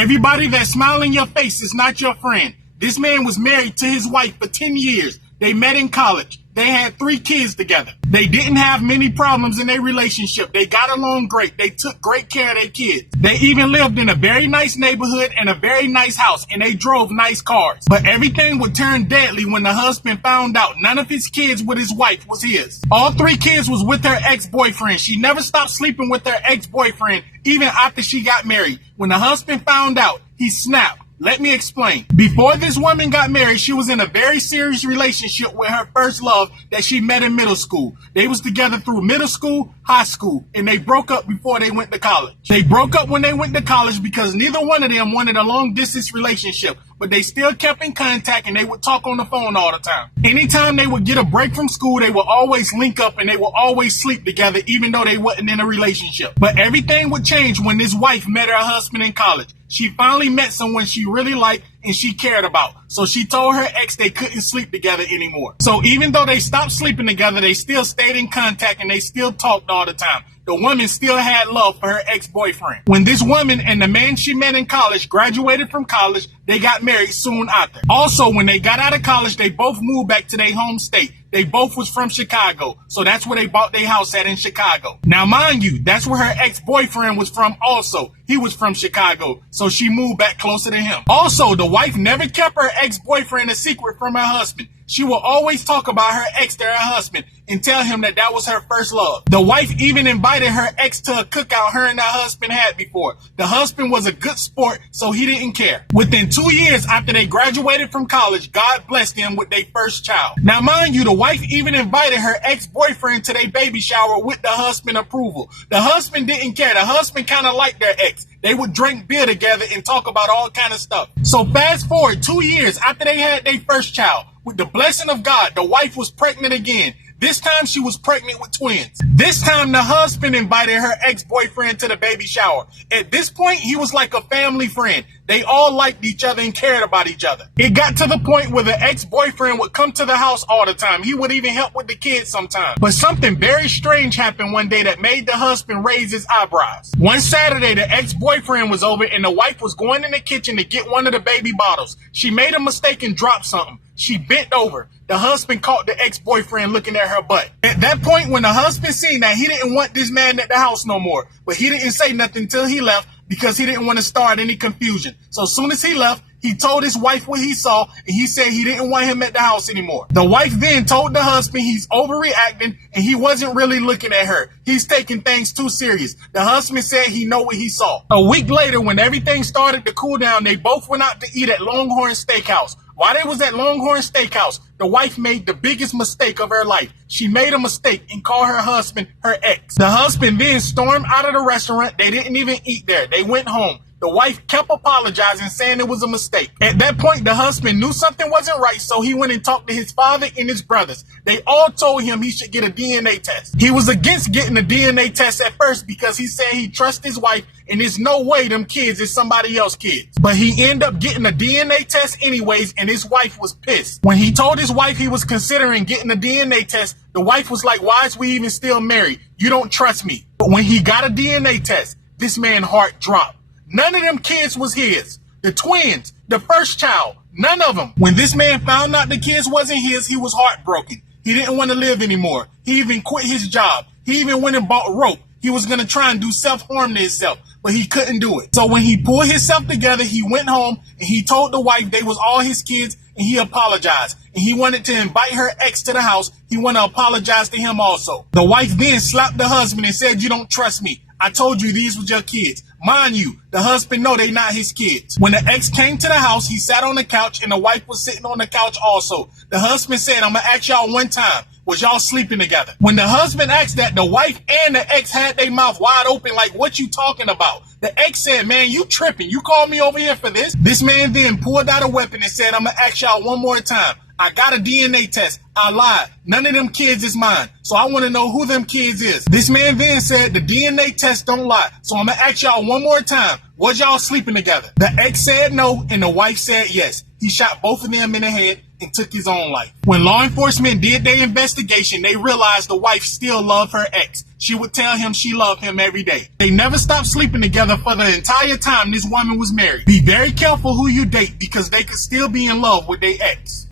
Everybody that smile in your face is not your friend. This man was married to his wife for 10 years. They met in college. They had 3 kids together. They didn't have many problems in their relationship. They got along great. They took great care of their kids. They even lived in a very nice neighborhood and a very nice house, and they drove nice cars. But everything would turn deadly when the husband found out none of his kids with his wife was his. All 3 kids was with her ex-boyfriend. She never stopped sleeping with her ex-boyfriend even after she got married. When the husband found out, he snapped. Let me explain. Before this woman got married, she was in a very serious relationship with her first love that she met in middle school. They was together through middle school, high school, and they broke up before they went to college. They broke up when they went to college because neither one of them wanted a long distance relationship, but they still kept in contact and they would talk on the phone all the time. Anytime they would get a break from school, they would always link up and they would always sleep together even though they wasn't in a relationship. But everything would change when this wife met her husband in college. She finally met someone she really liked and she cared about. So she told her ex they couldn't sleep together anymore. So even though they stopped sleeping together, they still stayed in contact and they still talked all the time. The woman still had love for her ex-boyfriend. When this woman and the man she met in college graduated from college, they got married soon after. Also, when they got out of college, they both moved back to their home state. They both was from Chicago, so that's where they bought their house at in Chicago. Now, mind you, that's where her ex-boyfriend was from also. He was from Chicago, so she moved back closer to him. Also, the wife never kept her ex-boyfriend a secret from her husband. She will always talk about her ex to her husband and tell him that that was her first love. The wife even invited her ex to a cookout her and her husband had before. The husband was a good sport, so he didn't care. Within 2 years after they graduated from college, God blessed them with their first child. Now, mind you, the wife even invited her ex-boyfriend to their baby shower with the husband approval. The husband didn't care. The husband kind of liked their ex. They would drink beer together and talk about all kind of stuff. So fast forward 2 years after they had their first child. With the blessing of God, the wife was pregnant again. This time she was pregnant with twins. This time the husband invited her ex-boyfriend to the baby shower. At this point, he was like a family friend. They all liked each other and cared about each other. It got to the point where the ex-boyfriend would come to the house all the time. He would even help with the kids sometimes. But something very strange happened one day that made the husband raise his eyebrows. One Saturday, the ex-boyfriend was over and the wife was going in the kitchen to get one of the baby bottles. She made a mistake and dropped something. She bent over. The husband caught the ex-boyfriend looking at her butt. At that point, when the husband seen that, he didn't want this man at the house no more. But he didn't say nothing until he left because he didn't want to start any confusion. So as soon as he left, he told his wife what he saw, and he said he didn't want him at the house anymore. The wife then told the husband he's overreacting and he wasn't really looking at her. He's taking things too serious. The husband said he know what he saw. A week later, when everything started to cool down, they both went out to eat at Longhorn Steakhouse. While they was at Longhorn Steakhouse, the wife made the biggest mistake of her life. She made a mistake and called her husband her ex. The husband then stormed out of the restaurant. They didn't even eat there. They went home. The wife kept apologizing, saying it was a mistake. At that point, the husband knew something wasn't right, so he went and talked to his father and his brothers. They all told him he should get a DNA test. He was against getting a DNA test at first because he said he trusts his wife and there's no way them kids is somebody else's kids. But he ended up getting a DNA test anyways, and his wife was pissed. When he told his wife he was considering getting a DNA test, the wife was like, "Why is we even still married? You don't trust me." But when he got a DNA test, this man's heart dropped. None of them kids was his. The twins, the first child, none of them. When this man found out the kids wasn't his, he was heartbroken. He didn't want to live anymore. He even quit his job. He even went and bought rope. He was going to try and do self-harm to himself, but he couldn't do it. So when he pulled himself together, he went home and he told the wife they was all his kids and he apologized. And he wanted to invite her ex to the house. He wanted to apologize to him also. The wife then slapped the husband and said, "You don't trust me. I told you these were your kids." Mind you, the husband know they not his kids. When the ex came to the house, he sat on the couch and the wife was sitting on the couch also. The husband said, "I'm going to ask y'all one time. Was y'all sleeping together?" When the husband asked that, the wife and the ex had their mouth wide open like, "What you talking about?" The ex said, "Man, you tripping. You called me over here for this?" This man then pulled out a weapon and said, "I'm going to ask y'all one more time. I got a DNA test. I lied. None of them kids is mine. So I want to know who them kids is." This man then said, "The DNA test don't lie. So I'm going to ask y'all one more time. Was y'all sleeping together?" The ex said no, and the wife said yes. He shot both of them in the head. and took his own life. When law enforcement did their investigation, they realized the wife still loved her ex. She would tell him she loved him every day. They never stopped sleeping together for the entire time this woman was married. Be very careful who you date because they could still be in love with their ex.